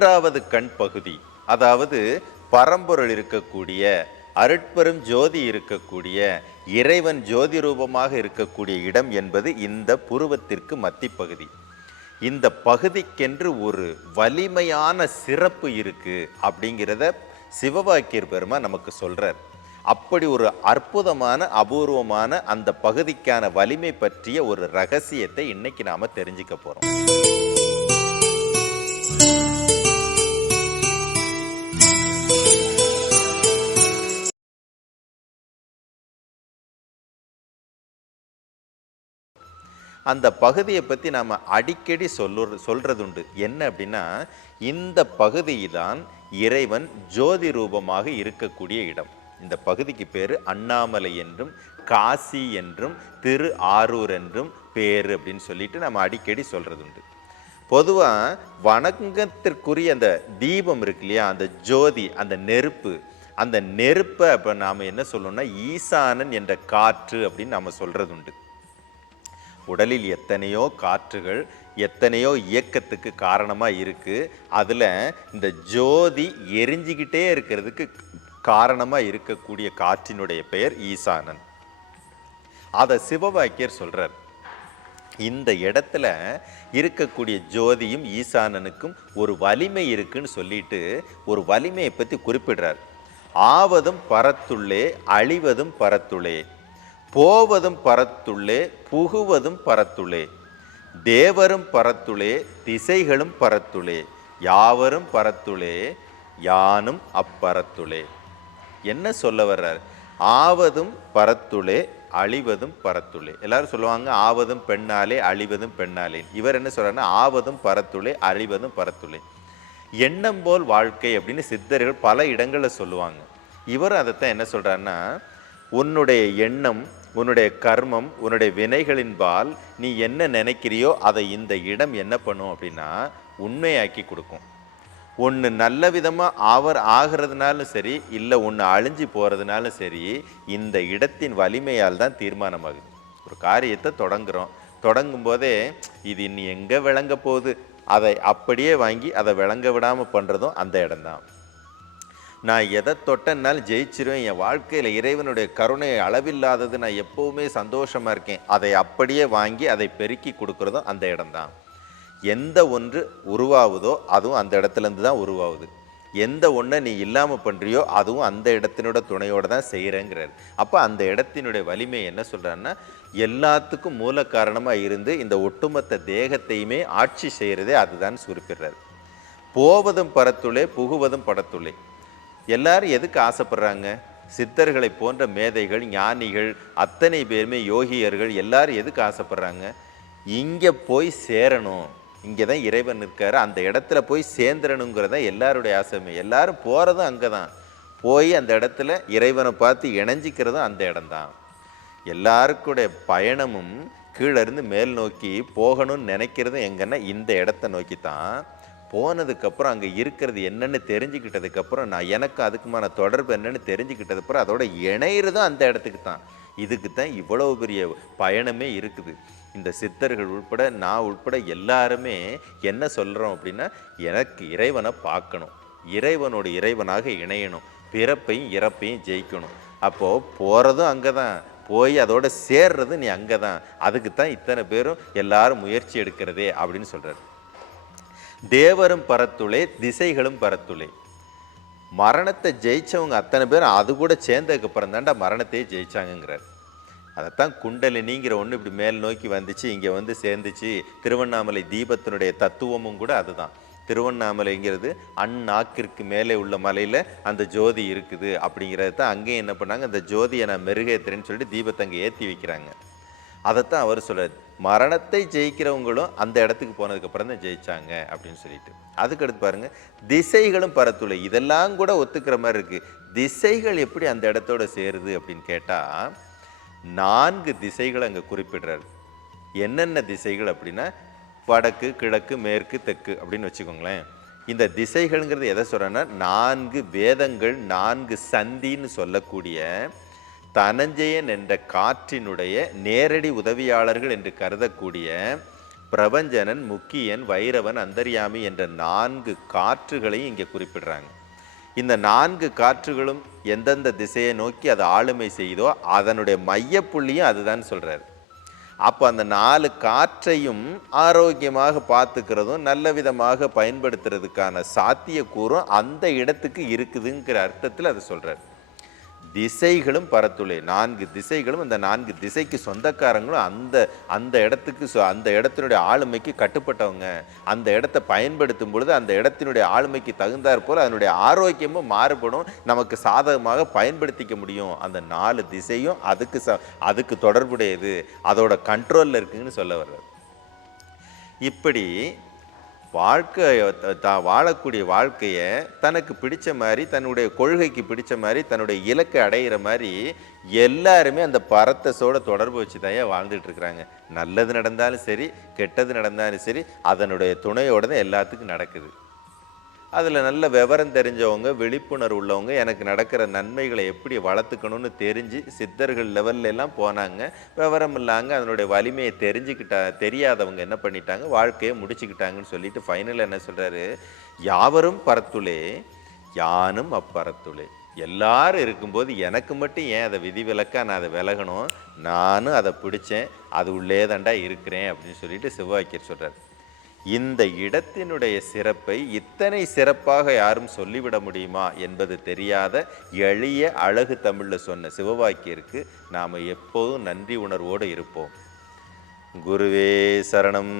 மூன்றாவது கண் பகுதி அதாவது பரம்பொருள் இருக்கக்கூடிய அருட்பெரும் ஜோதி இருக்கக்கூடிய இறைவன் ஜோதி ரூபமாக இருக்கக்கூடிய இடம் என்பது இந்த புருவத்திற்கு மத்தி பகுதி இந்த பகுதிக்கென்று ஒரு வலிமையான சிறப்பு இருக்கு அப்படிங்கிறத சிவவாக்கியர் பெருமா நமக்கு சொல்றார். அப்படி ஒரு அற்புதமான அபூர்வமான அந்த பகுதிக்கான வலிமை பற்றிய ஒரு ரகசியத்தை இன்னைக்கு நாம தெரிஞ்சுக்க போறோம். அந்த பகுதியை பற்றி நாம் அடிக்கடி சொல்லு சொல்கிறதுண்டு என்ன அப்படின்னா இந்த பகுதி தான் இறைவன் ஜோதி ரூபமாக இருக்கக்கூடிய இடம். இந்த பகுதிக்கு பேர் அண்ணாமலை என்றும் காசி என்றும் திரு ஆரூர் என்றும் பேர் அப்படின்னு சொல்லிட்டு நம்ம அடிக்கடி சொல்கிறதுண்டு பொதுவாக வணக்கத்திற்குரிய அந்த தீபம் இருக்கு இல்லையா அந்த ஜோதி அந்த நெருப்பு. அந்த நெருப்பை அப்போ நாம் என்ன சொல்லணும்னா ஈசானன் என்ற காற்று அப்படின்னு நாம் சொல்கிறதுண்டு உடலில் எத்தனையோ காற்றுகள் எத்தனையோ இயக்கத்துக்கு காரணமாக இருக்குது அதில் இந்த ஜோதி எரிஞ்சிக்கிட்டே இருக்கிறதுக்கு காரணமாக இருக்கக்கூடிய காற்றினுடைய பெயர் ஈசானன். அதை சிவவாக்கியர் சொல்கிறார் இந்த இடத்துல இருக்கக்கூடிய ஜோதியும் ஈசானனுக்கும் ஒரு வலிமை இருக்குன்னு சொல்லிட்டு ஒரு வலிமையை பற்றி குறிப்பிடுறார். ஆவதும் பரத்துள்ளே அழிவதும் பரத்துள்ளே. போவதும் பரத்துள்ளே புகுவதும் பரத்துளே தேவரும் பரத்துளே திசைகளும் பரத்துளே யாவரும் பரத்துளே யானும் அப்பரத்துளே என்ன சொல்ல வர்றார்? ஆவதும் பரத்துளே அழிவதும் பரத்துளே எல்லாரும் சொல்லுவாங்க ஆவதும் பெண்ணாலே அழிவதும் பெண்ணாலே. இவர் என்ன சொல்கிறாருன்னா ஆவதும் பரத்துளே அழிவதும் பரத்துளே எண்ணம் போல் வாழ்க்கை அப்படின்னு சித்தர்கள் பல இடங்களில் சொல்லுவாங்க. இவர் அதைத்தான் என்ன சொல்கிறாருன்னா உன்னுடைய எண்ணம் உன்னுடைய கர்மம் உன்னுடைய வினைகளின்பால் நீ என்ன நினைக்கிறியோ அதை இந்த இடம் என்ன பண்ணும் அப்படின்னா உண்மையாக்கி கொடுக்கும். ஒன்று நல்ல விதமாக ஆவர் ஆகிறதுனாலும் சரி இல்லை ஒன்று அழிஞ்சு போகிறதுனாலும் சரி இந்த இடத்தின் வலிமையால் தான் தீர்மானமாகுது. ஒரு காரியத்தை தொடங்குறோம். தொடங்கும் போதே இது இன்னி எங்கே விளங்க போகுது? அதை அப்படியே வாங்கி அதை விளங்க விடாமல் பண்ணுறதும் அந்த இடம்தான் நான் எதை தொட்டனாலும் ஜெயிச்சிருவேன். என் வாழ்க்கையில் இறைவனுடைய கருணை அளவில்லாதது நான் எப்போவுமே சந்தோஷமாக இருக்கேன். அதை அப்படியே வாங்கி அதை பெருக்கி கொடுக்குறதும் அந்த இடம்தான். எந்த ஒன்று உருவாகுதோ அதுவும் அந்த இடத்துலேருந்து தான் உருவாகுது. எந்த ஒன்றை நீ இல்லாமல் பண்ணுறியோ அதுவும் அந்த இடத்தினோட துணையோடு தான் செய்கிறேங்கிறார் அப்போ அந்த இடத்தினுடைய வலிமை என்ன சொல்கிறாருன்னா எல்லாத்துக்கும் மூல காரணமாக இருந்து இந்த ஒட்டுமொத்த தேகத்தையுமே ஆட்சி செய்கிறதே அதுதான் சுருப்பிடுறார் போவதும் பரத்துள்ளே புகுவதும் படத்துள்ளே. எல்லாரும் எதுக்கு ஆசைப்படுறாங்க? சித்தர்களை போன்ற மேதைகள் ஞானிகள் அத்தனை பேருமே யோகியர்கள் எல்லாரும் எதுக்கு ஆசைப்படுறாங்க? இங்கே போய் சேரணும். இங்கே தான் இறைவன் இருக்கார் அந்த இடத்துல போய் சேர்ந்துடணுங்கிறத எல்லாருடைய ஆசைமே எல்லாரும் போகிறதும் அங்கே தான் போய் அந்த இடத்துல இறைவனை பார்த்து இணைஞ்சிக்கிறதும் அந்த இடம்தான். எல்லாருக்குடைய பயணமும் கீழேருந்து மேல் நோக்கி போகணும்னு நினைக்கிறதும் எங்கன்னா இந்த இடத்த நோக்கி தான் போனதுக்கப்புறம் அங்கே இருக்கிறது என்னென்னு தெரிஞ்சுக்கிட்டதுக்கப்புறம் நான் எனக்கு அதுக்குமான தொடர்பு என்னென்னு தெரிஞ்சுக்கிட்டதுக்கப்புறம் அதோட இணையிறதும் அந்த இடத்துக்கு தான். இதுக்கு தான் இவ்வளவு பெரிய பயணமே இருக்குது. இந்த சித்தர்கள் உட்பட நான் உட்பட எல்லாருமே என்ன சொல்கிறோம் அப்படின்னா எனக்கு இறைவனை பார்க்கணும். இறைவனோட இறைவனாக இணையணும். பிறப்பையும் இறப்பையும் ஜெயிக்கணும். அப்போது போகிறதும் அங்கே தான் போய் அதோட சேர்றது நீ அங்கே தான் அதுக்கு தான் இத்தனை பேரும் எல்லாரும் முயற்சி எடுக்கிறதே அப்படின்னு சொல்கிறார் தேவரும் பரத்துளே திசைகளும் பரத்துளே. மரணத்தை ஜெயிச்சவங்க அத்தனை பேரும் அது கூட சேர்ந்ததுக்கு அப்புறம் தாண்டா மரணத்தையே ஜெயிச்சாங்கங்கிறார். அதைத்தான் குண்டலினிங்கிற ஒன்று இப்படி மேல் நோக்கி வந்துச்சு இங்கே வந்து சேர்ந்துச்சு. திருவண்ணாமலை தீபத்தினுடைய தத்துவமும் கூட அதுதான். திருவண்ணாமலைங்கிறது அந்நாக்கிற்கு மேலே உள்ள மலையில் அந்த ஜோதி இருக்குது அப்படிங்கிறது தான் அங்கேயும் என்ன பண்ணாங்க அந்த ஜோதியை நான் மெருகேத்துறேன்னு சொல்லிட்டு தீபத்தை அங்கே ஏற்றி வைக்கிறாங்க. அதைத்தான் அவர் சொல்கிறார் மரணத்தை ஜெயிக்கிறவங்களும் அந்த இடத்துக்கு போனதுக்கப்புறம் தான் ஜெயிச்சாங்க அப்படின்னு சொல்லிட்டு. அதுக்கடுத்து பாருங்க திசைகளும் பரத்துள்ள இதெல்லாம் கூட ஒத்துக்கிற மாதிரி இருக்குது திசைகள் எப்படி அந்த இடத்தோட சேருது அப்படின்னு கேட்டால் நான்கு திசைகள் அங்கே குறிப்பிடுறாரு. என்னென்ன திசைகள் அப்படின்னா வடக்கு கிழக்கு மேற்கு தெற்கு அப்படின்னு வச்சுக்கோங்களேன். இந்த திசைகள்ங்கிறது எதை சொல்கிறேன்னா நான்கு வேதங்கள் நான்கு சந்தின்னு சொல்லக்கூடிய தனஞ்சயன் என்ற காற்றினுடைய நேரடி உதவியாளர்கள் என்று கருதக்கூடிய பிரபஞ்சனன் முக்கியன் வைரவன் அந்தரியாமி என்ற நான்கு காற்றுகளையும் இங்கே குறிப்பிடுறாங்க. இந்த நான்கு காற்றுகளும் எந்தெந்த திசையை நோக்கி அது ஆளுமை செய்தோ அதனுடைய மையப்புள்ளியும் அதுதான் சொல்கிறார் அப்போ அந்த நாலு காற்றையும் ஆரோக்கியமாக பார்த்துக்கிறதும் நல்ல விதமாக பயன்படுத்துறதுக்கான சாத்தியக்கூறும் அந்த இடத்துக்கு இருக்குதுங்கிற அர்த்தத்தில் அதை சொல்கிறார் திசைகளும் பரத்துளே நான்கு திசைகளும் அந்த நான்கு திசைக்கு சொந்தக்காரங்களும் அந்த அந்த இடத்துக்கு அந்த இடத்தினுடைய ஆளுமைக்கு கட்டுப்பட்டவங்க. அந்த இடத்தை பயன்படுத்தும் பொழுது அந்த இடத்தினுடைய ஆளுமைக்கு தகுந்தாற் போல் அதனுடைய ஆரோக்கியமும் மாறுபடும். நமக்கு சாதகமாக பயன்படுத்திக்க முடியும். அந்த நாலு திசையும் அதுக்கு ச அதுக்கு தொடர்புடையது. அதோட கண்ட்ரோலில் இருக்குதுன்னு சொல்ல வர்றார். இப்படி வாழ்க்கையை தான் வாழக்கூடிய வாழ்க்கையை தனக்கு பிடிச்ச மாதிரி தன்னுடைய கொள்கைக்கு பிடிச்ச மாதிரி தன்னுடைய இலக்கை அடையிற மாதிரி எல்லாருமே அந்த பரத்தசோட தொடர்பு வச்சு தான் வாழ்ந்துட்டு இருக்கிறாங்க? நல்லது நடந்தாலும் சரி கெட்டது நடந்தாலும் சரி அதனுடைய துணையோட தான் எல்லாத்துக்கும் நடக்குது. அதில் நல்ல விவரம் தெரிஞ்சவங்க விழிப்புணர்வு உள்ளவங்க எனக்கு நடக்கிற நன்மைகளை எப்படி வளர்த்துக்கணும்னு தெரிஞ்சு சித்தர்கள் லெவல்ல எல்லாம் போனாங்க. விவரம் இல்லாங்க அதனுடைய வலிமையை தெரிஞ்சுக்கிட்டா தெரியாதவங்க என்ன பண்ணிட்டாங்க வாழ்க்கையை முடிச்சுக்கிட்டாங்கன்னு சொல்லிட்டு ஃபைனலில் என்ன சொல்கிறாரு யாவரும் பரத்துளே யானும் அப்பறத்துளே எல்லாரும் இருக்கும்போது எனக்கு மட்டும் ஏன் அதை விதிவிலக்கா நான் அதை விலகணும்? நானும் அதை பிடிச்சேன் அது உள்ளே தாண்டா இருக்கிறேன் அப்படின்னு சொல்லிட்டு சிவவாக்கியர் சொல்கிறார் இந்த இடத்தினுடைய சிறப்பை இத்தனை சிறப்பாக யாரும் சொல்லிவிட முடியுமா என்பது தெரியாத எளிய அழகு தமிழில் சொன்ன சிவவாக்கியருக்கு நாம் எப்போதும் நன்றி உணர்வோடு இருப்போம். குருவே சரணம்.